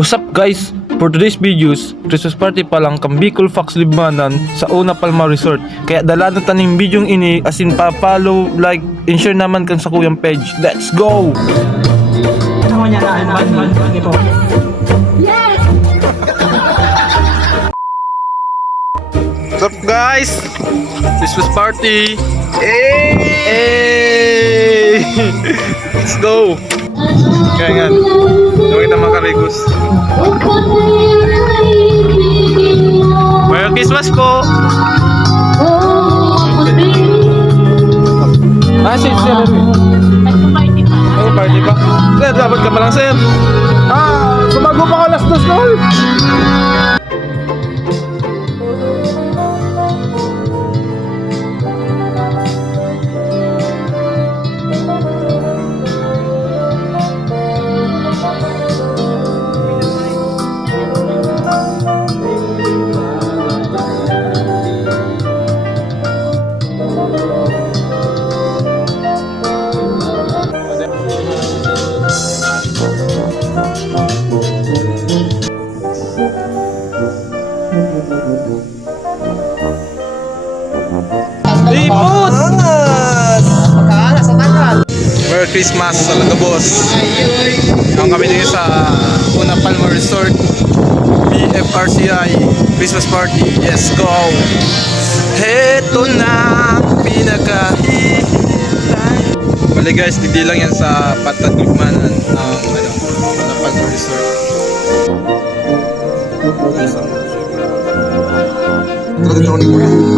What's up guys? For today's videos, Christmas party pa lang kang Bicol Fox Libmanan sa Una Palma Resort. Kaya dala na taning bidyong ini as in pa-follow, like, and share naman kan sa kuyang page. Let's go! What's up guys? Christmas party! Hey! Let's go! Kaya nga, gawin na mga karigos. Merry Christmas po! Sir. Nagpa-party pa? Ay, party pa? Sir, dapat ka pa lang, sir. Sumago pa ka last dos, Lord! Ipot! Merry Christmas sa Lagabos. Ang kami din sa Una Palma Resort BFRCI Christmas Party. Yes, go! Heto na pinakahihintay. Bali guys, hindi lang yan sa Patad Libmanan ng Una Palma Resort.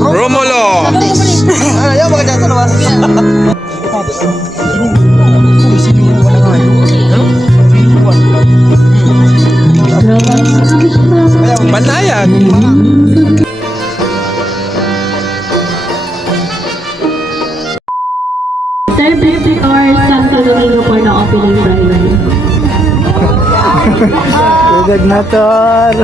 Romulo! Ayaw, mga dyan sa labas. Banayad! Sir, British or Santo Domingo po na opening Friday? Tugad na, Tor.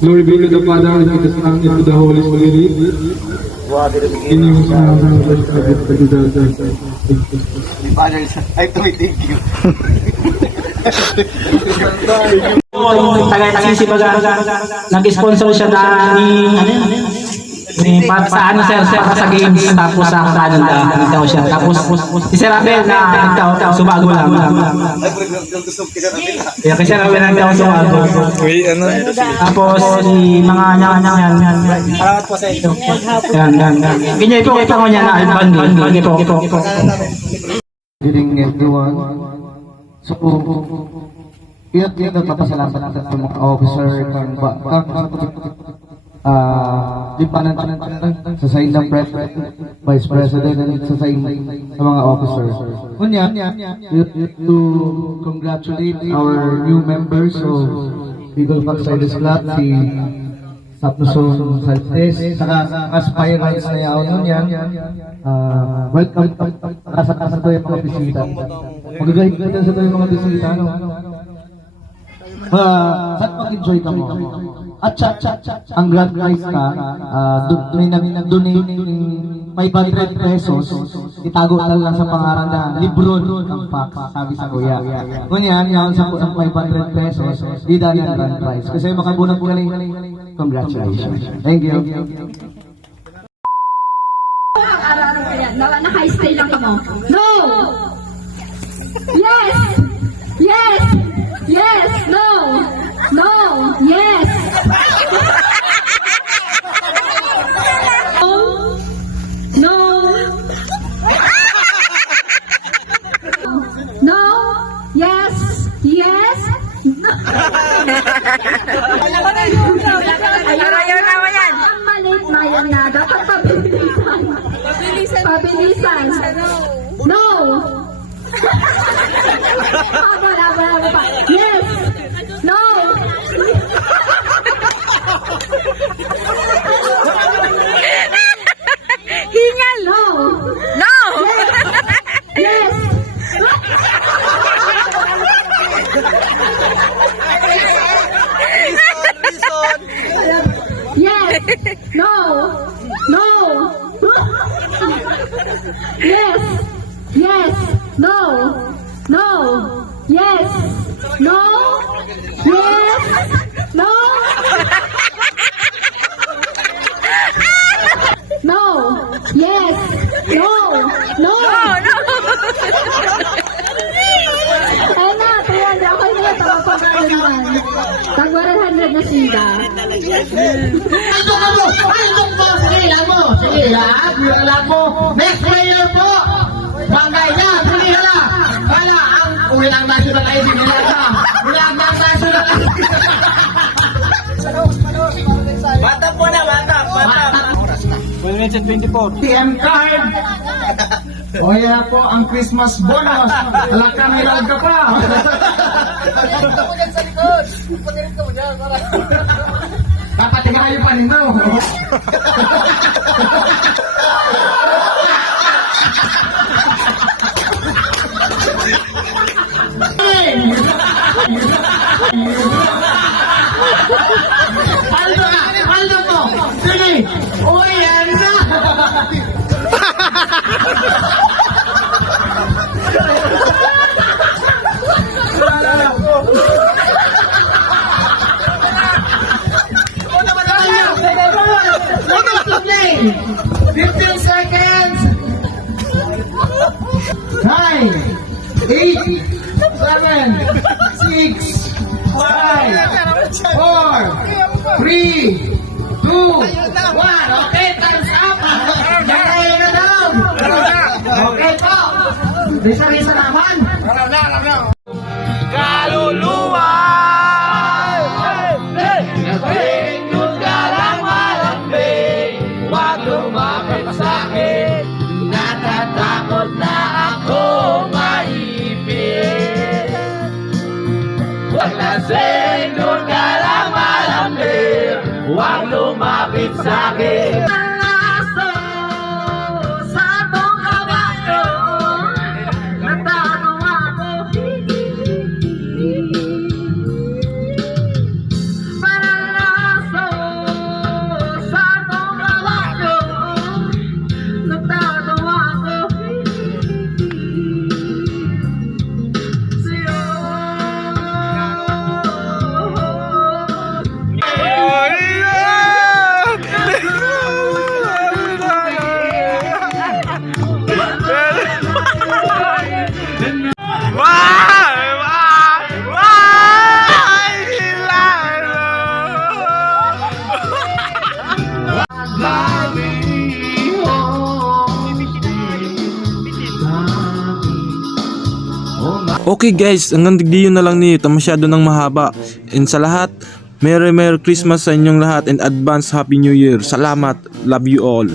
Glory be to the Father, and to the Son, and to the Holy Spirit. In yung Ay, tumitig you. Tagay si Baga, nag-sponsor siya ni para sa ano sir, para sa games, tapos sa Canada nagtao siya, tapos si Sir Abel na nagtao subago lang. Kaya kasi Sir Abel nagtao subago. Tapos si mga nyang yan. Salamat po sa ito. Yan. Ganyan po niya na Alban din. Po. Good evening everyone. So, yun nagpapasalamat natin sa mga officer Lipanan sa side ng Vice President and sa side ng mga officers. Kunya, to congratulate our new members of Bicol Fox Service Club, si Sapnoson Saltes, saka aspirants na yaon nun yan. Welcome sa to yung mga bisita. Magagahit ka sa to yung mga bisita. Saan mag-enjoy ka mo? At ang grand prize ka, donate 500 pesos, itago na lang sa pangalan na libro ng Fox, sabi sa kuya. Ngunyan, yan sa 500 pesos, di dali ang grand prize. Kasi makabunang po galing, congratulations. Thank you. Naka-stay lang ka mo. No! Yes! Yes! Yes! No! No! Yes! No! No! Yes! Yes! No! Ayaw naman yan. Ang malit na yan na. Dapat pabilisan. Pabilisan. No! Habal pa. Yes! No! Yes. Yes. No. No. Yes. No. Yes. No. No. Yes. No. No. Ayun na, 300. Ako yung mga tapapagano naman. Tag 100 na sila. Next player po! Bangay na! Tuloy na! Wala! Ang ulang national ID nila ka! Ulang national ID! Bata po na, bata. 1 minute and 24. TM card! O yan po ang Christmas bonus! Alakang nilag ka pa! Kapatigayo pa nino! Paldo mo! Sige! Uy, yan na! Play! 15 seconds! 9, 8, 7, 6, 5, 4, 3, 2, 1. Okay, time's up! Gagawin na daw! Okay po! Risa-risa naman! Huwag lumapit sa'kin. Sa tong kabayo, nagtanong ako. Mananaso sa tong kabayo, nagtanong ako. Okay guys, hanggang digdiyon na lang nito, masyado nang mahaba. And sa lahat, Merry Christmas sa inyong lahat and advance Happy New Year. Salamat, love you all.